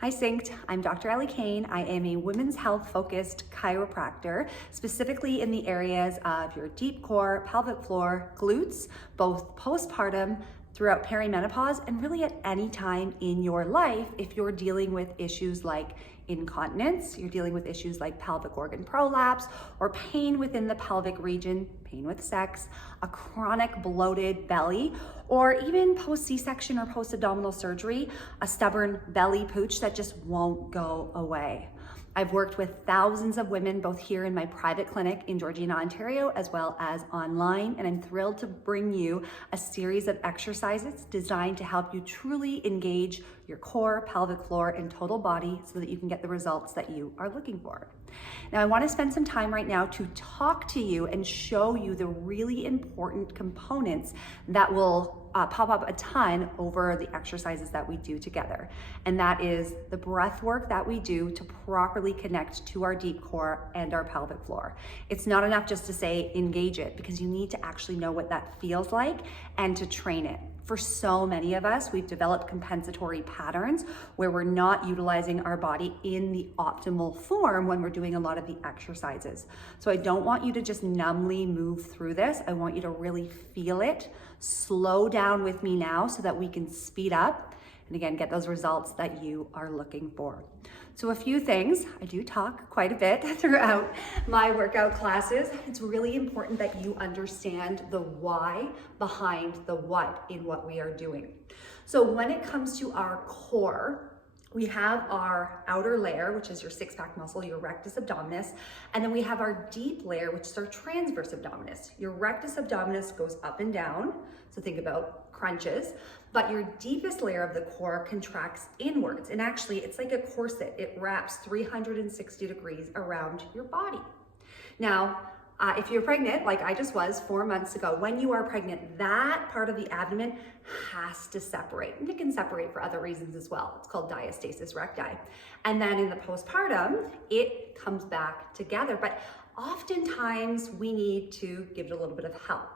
Hi Synced, I'm Dr. Ellie Kane. I am a women's health focused chiropractor, specifically in the areas of your deep core, pelvic floor, glutes, both postpartum, throughout perimenopause, and really at any time in your life if you're dealing with issues like incontinence, you're dealing with issues like pelvic organ prolapse, or pain within the pelvic region, pain with sex, a chronic bloated belly, or even post C-section or post-abdominal surgery, a stubborn belly pooch that just won't go away. I've worked with thousands of women, both here in my private clinic in Georgina, Ontario, as well as online, and I'm thrilled to bring you a series of exercises designed to help you truly engage your core, pelvic floor, and total body so that you can get the results that you are looking for. Now, I want to spend some time right now to talk to you and show you the really important components that will pop up a ton over the exercises that we do together. And that is the breath work that we do to properly connect to our deep core and our pelvic floor. It's not enough just to say engage it, because you need to actually know what that feels like and to train it. For so many of us, we've developed compensatory patterns where we're not utilizing our body in the optimal form when we're doing a lot of the exercises. So I don't want you to just numbly move through this. I want you to really feel it. Slow down with me now so that we can speed up and again, get those results that you are looking for. So a few things, I do talk quite a bit throughout my workout classes. It's really important that you understand the why behind the what in what we are doing. So when it comes to our core, we have our outer layer, which is your six-pack muscle, your rectus abdominis, and then we have our deep layer, which is our transverse abdominis. Your rectus abdominis goes up and down, so think about crunches, but your deepest layer of the core contracts inwards, and actually it's like a corset. It wraps 360 degrees around your body. Now, if you're pregnant, like I just was 4 months ago, when you are pregnant, that part of the abdomen has to separate. And it can separate for other reasons as well. It's called diastasis recti. And then in the postpartum, it comes back together. But oftentimes we need to give it a little bit of help.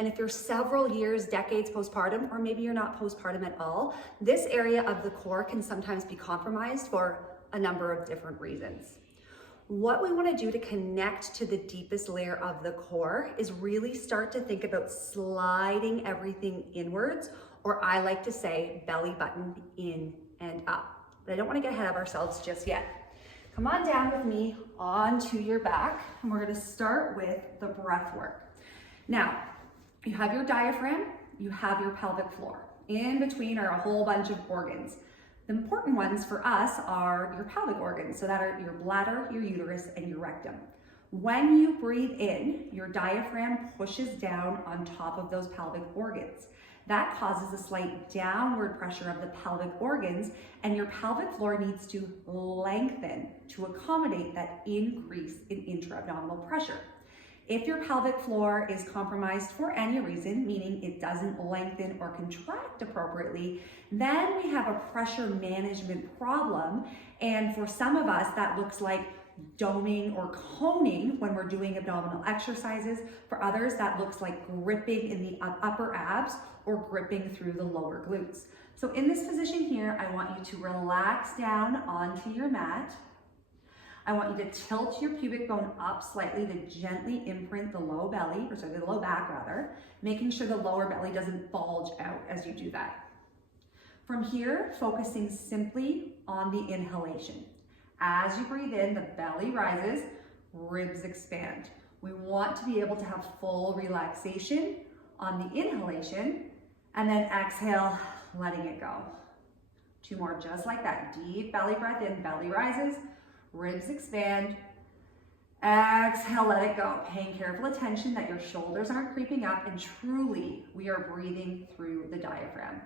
And if you're several years, decades postpartum, or maybe you're not postpartum at all, this area of the core can sometimes be compromised for a number of different reasons. What we want to do to connect to the deepest layer of the core is really start to think about sliding everything inwards, or I like to say belly button in and up. But I don't want to get ahead of ourselves just yet. Come on down with me onto your back, and we're going to start with the breath work. Now, you have your diaphragm, you have your pelvic floor. In between are a whole bunch of organs. The important ones for us are your pelvic organs, so that are your bladder, your uterus, and your rectum. When you breathe in, your diaphragm pushes down on top of those pelvic organs. That causes a slight downward pressure of the pelvic organs, and your pelvic floor needs to lengthen to accommodate that increase in intra-abdominal pressure. If your pelvic floor is compromised for any reason, meaning it doesn't lengthen or contract appropriately, then we have a pressure management problem. And for some of us, that looks like doming or coning when we're doing abdominal exercises. For others, that looks like gripping in the upper abs or gripping through the lower glutes. So in this position here, I want you to relax down onto your mat. I want you to tilt your pubic bone up slightly to gently imprint the low belly, or sorry, the low back rather, making sure the lower belly doesn't bulge out as you do that. From here, focusing simply on the inhalation. As you breathe in, the belly rises, ribs expand. We want to be able to have full relaxation on the inhalation, and then exhale, letting it go. 2 more just like that. Deep belly breath in, belly rises, ribs expand. Exhale, let it go. Paying careful attention that your shoulders aren't creeping up, and truly we are breathing through the diaphragm.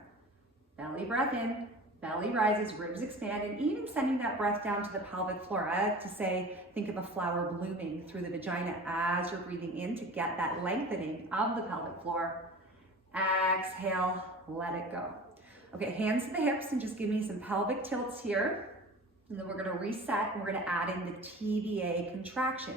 Belly breath in, belly rises, ribs expand, and even sending that breath down to the pelvic floor. I like to say, think of a flower blooming through the vagina as you're breathing in to get that lengthening of the pelvic floor. Exhale, let it go. Okay, hands to the hips and just give me some pelvic tilts here. And then we're going to reset and we're going to add in the TVA contraction.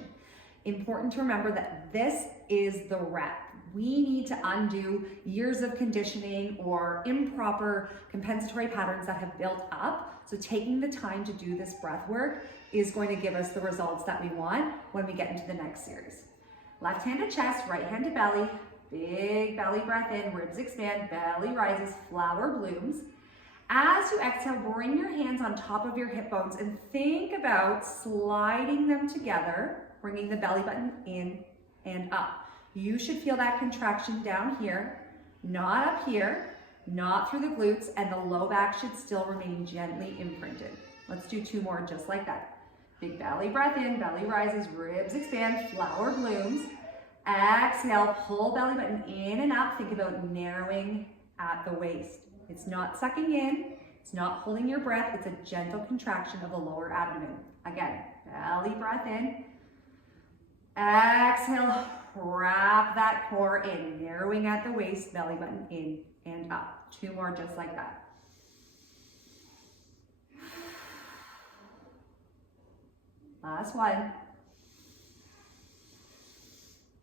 Important to remember that this is the rep. We need to undo years of conditioning or improper compensatory patterns that have built up. So taking the time to do this breath work is going to give us the results that we want when we get into the next series. Left hand to chest, right hand to belly. Big belly breath in, ribs expand, belly rises, flower blooms. As you exhale, bring your hands on top of your hip bones and think about sliding them together, bringing the belly button in and up. You should feel that contraction down here, not up here, not through the glutes, and the low back should still remain gently imprinted. Let's do 2 more just like that. Big belly breath in, belly rises, ribs expand, flower blooms. Exhale, pull belly button in and up. Think about narrowing at the waist. It's not sucking in, it's not holding your breath, it's a gentle contraction of the lower abdomen. Again, belly breath in. Exhale, wrap that core in, narrowing at the waist, belly button in and up. 2 more just like that. Last one.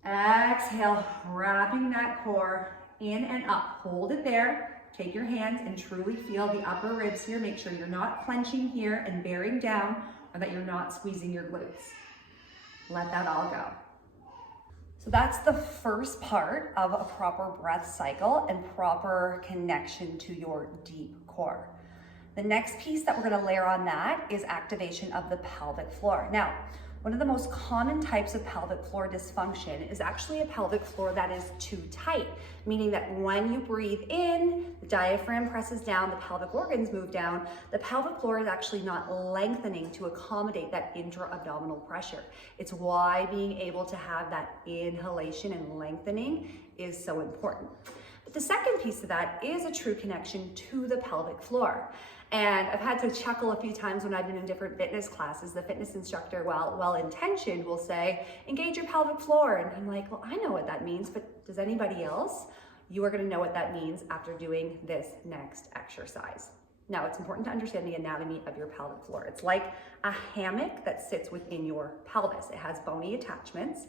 Exhale, wrapping that core in and up. Hold it there. Take your hands and truly feel the upper ribs here. Make sure you're not clenching here and bearing down, or that you're not squeezing your glutes. Let that all go. So that's the first part of a proper breath cycle and proper connection to your deep core. The next piece that we're going to layer on that is activation of the pelvic floor. Now, one of the most common types of pelvic floor dysfunction is actually a pelvic floor that is too tight, meaning that when you breathe in, the diaphragm presses down, the pelvic organs move down, the pelvic floor is actually not lengthening to accommodate that intra-abdominal pressure. It's why being able to have that inhalation and lengthening is so important. But the second piece of that is a true connection to the pelvic floor. And I've had to chuckle a few times when I've been in different fitness classes. The fitness instructor, while well-intentioned, will say, engage your pelvic floor. And I'm like, well, I know what that means, but does anybody else? You are gonna know what that means after doing this next exercise. Now, it's important to understand the anatomy of your pelvic floor. It's like a hammock that sits within your pelvis. It has bony attachments,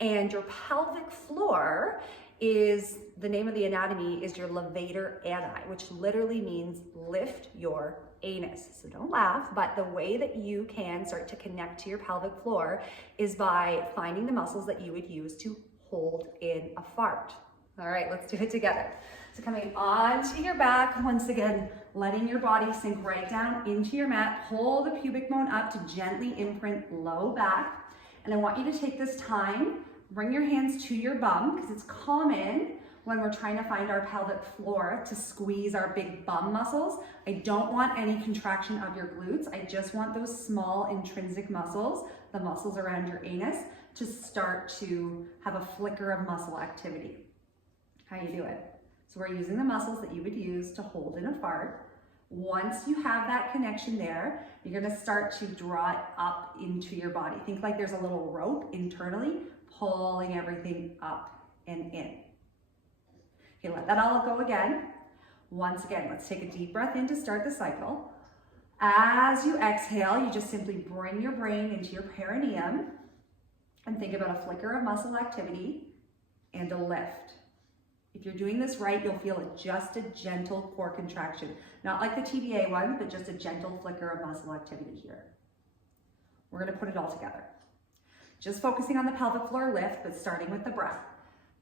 and your pelvic floor is, the name of the anatomy is your levator ani, which literally means lift your anus. So don't laugh, but the way that you can start to connect to your pelvic floor is by finding the muscles that you would use to hold in a fart. All right, let's do it together. So coming onto your back, once again, letting your body sink right down into your mat, pull the pubic bone up to gently imprint low back. And I want you to take this time, bring your hands to your bum, because it's common when we're trying to find our pelvic floor to squeeze our big bum muscles. I don't want any contraction of your glutes. I just want those small intrinsic muscles, the muscles around your anus, to start to have a flicker of muscle activity. How you do it? So we're using the muscles that you would use to hold in a fart. Once you have that connection there, you're gonna start to draw it up into your body. Think like there's a little rope internally pulling everything up and in. Okay, let that all go again. Once again, let's take a deep breath in to start the cycle. As you exhale, you just simply bring your brain into your perineum and think about a flicker of muscle activity and a lift. If you're doing this right, you'll feel just a gentle core contraction. Not like the TBA one, but just a gentle flicker of muscle activity here. We're gonna put it all together. Just focusing on the pelvic floor lift, but starting with the breath.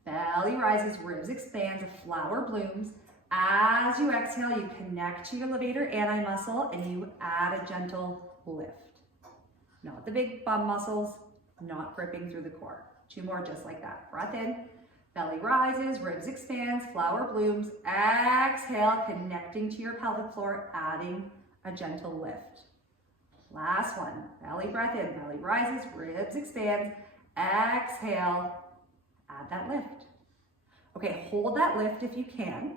Belly rises, ribs expands, a flower blooms. As you exhale, you connect to your levator ani muscle and you add a gentle lift. Not the big bum muscles, not gripping through the core. 2 more just like that. Breath in, belly rises, ribs expands, flower blooms. Exhale, connecting to your pelvic floor, adding a gentle lift. Last one, belly breath in, belly rises, ribs expands. Exhale, add that lift. Okay, hold that lift if you can.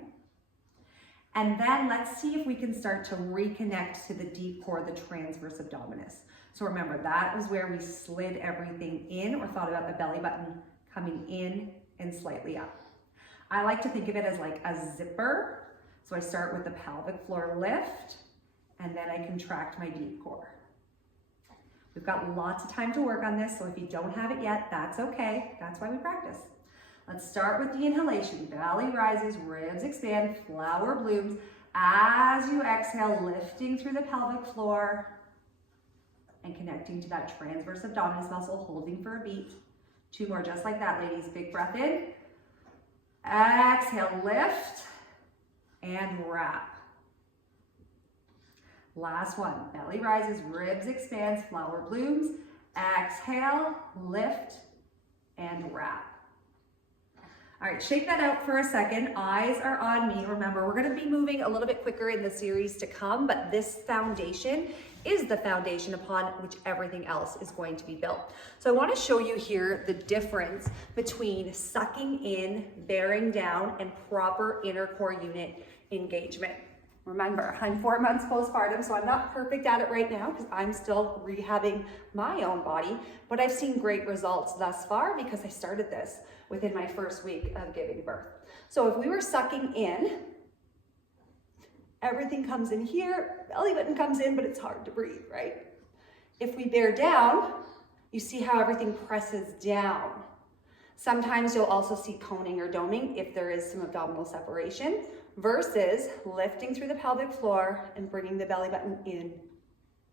And then let's see if we can start to reconnect to the deep core, the transverse abdominis. So remember, that was where we slid everything in or thought about the belly button coming in and slightly up. I like to think of it as like a zipper. So I start with the pelvic floor lift and then I contract my deep core. We've got lots of time to work on this, so if you don't have it yet, that's okay. That's why we practice. Let's start with the inhalation. Belly rises, ribs expand, flower blooms. As you exhale, lifting through the pelvic floor and connecting to that transverse abdominis muscle, holding for a beat. 2 more just like that, ladies. Big breath in. Exhale, lift and wrap. Last one. Belly rises, ribs expands, flower blooms. Exhale, lift and wrap. All right, shake that out for a second. Eyes are on me. Remember, we're gonna be moving a little bit quicker in the series to come, but this foundation is the foundation upon which everything else is going to be built. So I wanna show you here the difference between sucking in, bearing down, and proper inner core unit engagement. Remember, I'm 4 months postpartum, so I'm not perfect at it right now because I'm still rehabbing my own body, but I've seen great results thus far because I started this within my first week of giving birth. So if we were sucking in, everything comes in here, belly button comes in, but it's hard to breathe, right? If we bear down, you see how everything presses down. Sometimes you'll also see coning or doming if there is some abdominal separation, versus lifting through the pelvic floor and bringing the belly button in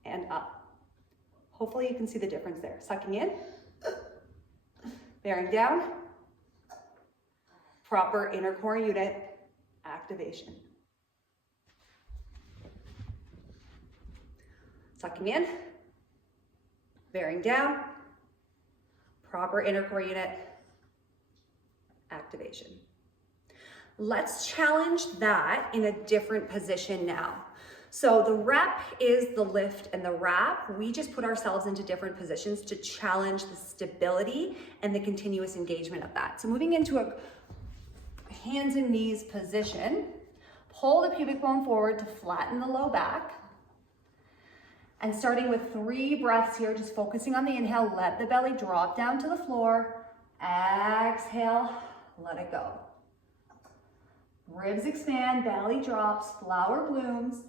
and up. Hopefully you can see the difference there. Sucking in, bearing down, proper inner core unit activation. Sucking in, bearing down, proper inner core unit activation. Let's challenge that in a different position now. So the rep is the lift and the wrap. We just put ourselves into different positions to challenge the stability and the continuous engagement of that. So moving into a hands and knees position, pull the pubic bone forward to flatten the low back. And starting with 3 breaths here, just focusing on the inhale, let the belly drop down to the floor. Exhale, let it go. Ribs expand, belly drops, flower blooms.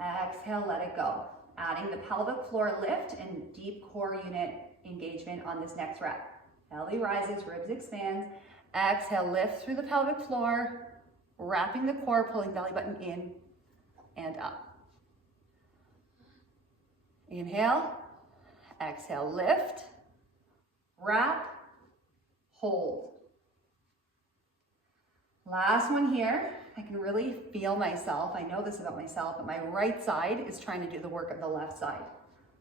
Exhale, let it go. Adding the pelvic floor lift and deep core unit engagement on this next rep. Belly rises, ribs expands. Exhale, lift through the pelvic floor, wrapping the core, pulling belly button in and up. Inhale, exhale, lift, wrap, hold. Last one here. I can really feel myself. I know this about myself, but my right side is trying to do the work of the left side.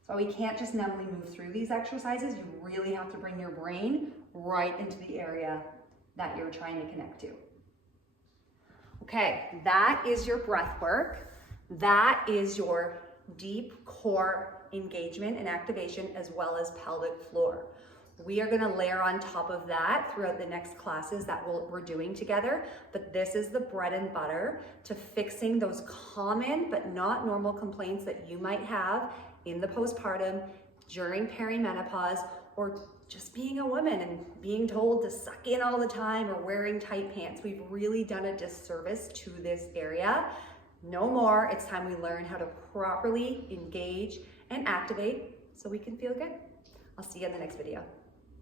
So we can't just numbly move through these exercises. You really have to bring your brain right into the area that you're trying to connect to. Okay, that is your breath work. That is your deep core engagement and activation, as well as pelvic floor. We are gonna layer on top of that throughout the next classes that we're doing together, but this is the bread and butter to fixing those common but not normal complaints that you might have in the postpartum, during perimenopause, or just being a woman and being told to suck in all the time or wearing tight pants. We've really done a disservice to this area. No more. It's time we learn how to properly engage and activate so we can feel good. I'll see you in the next video.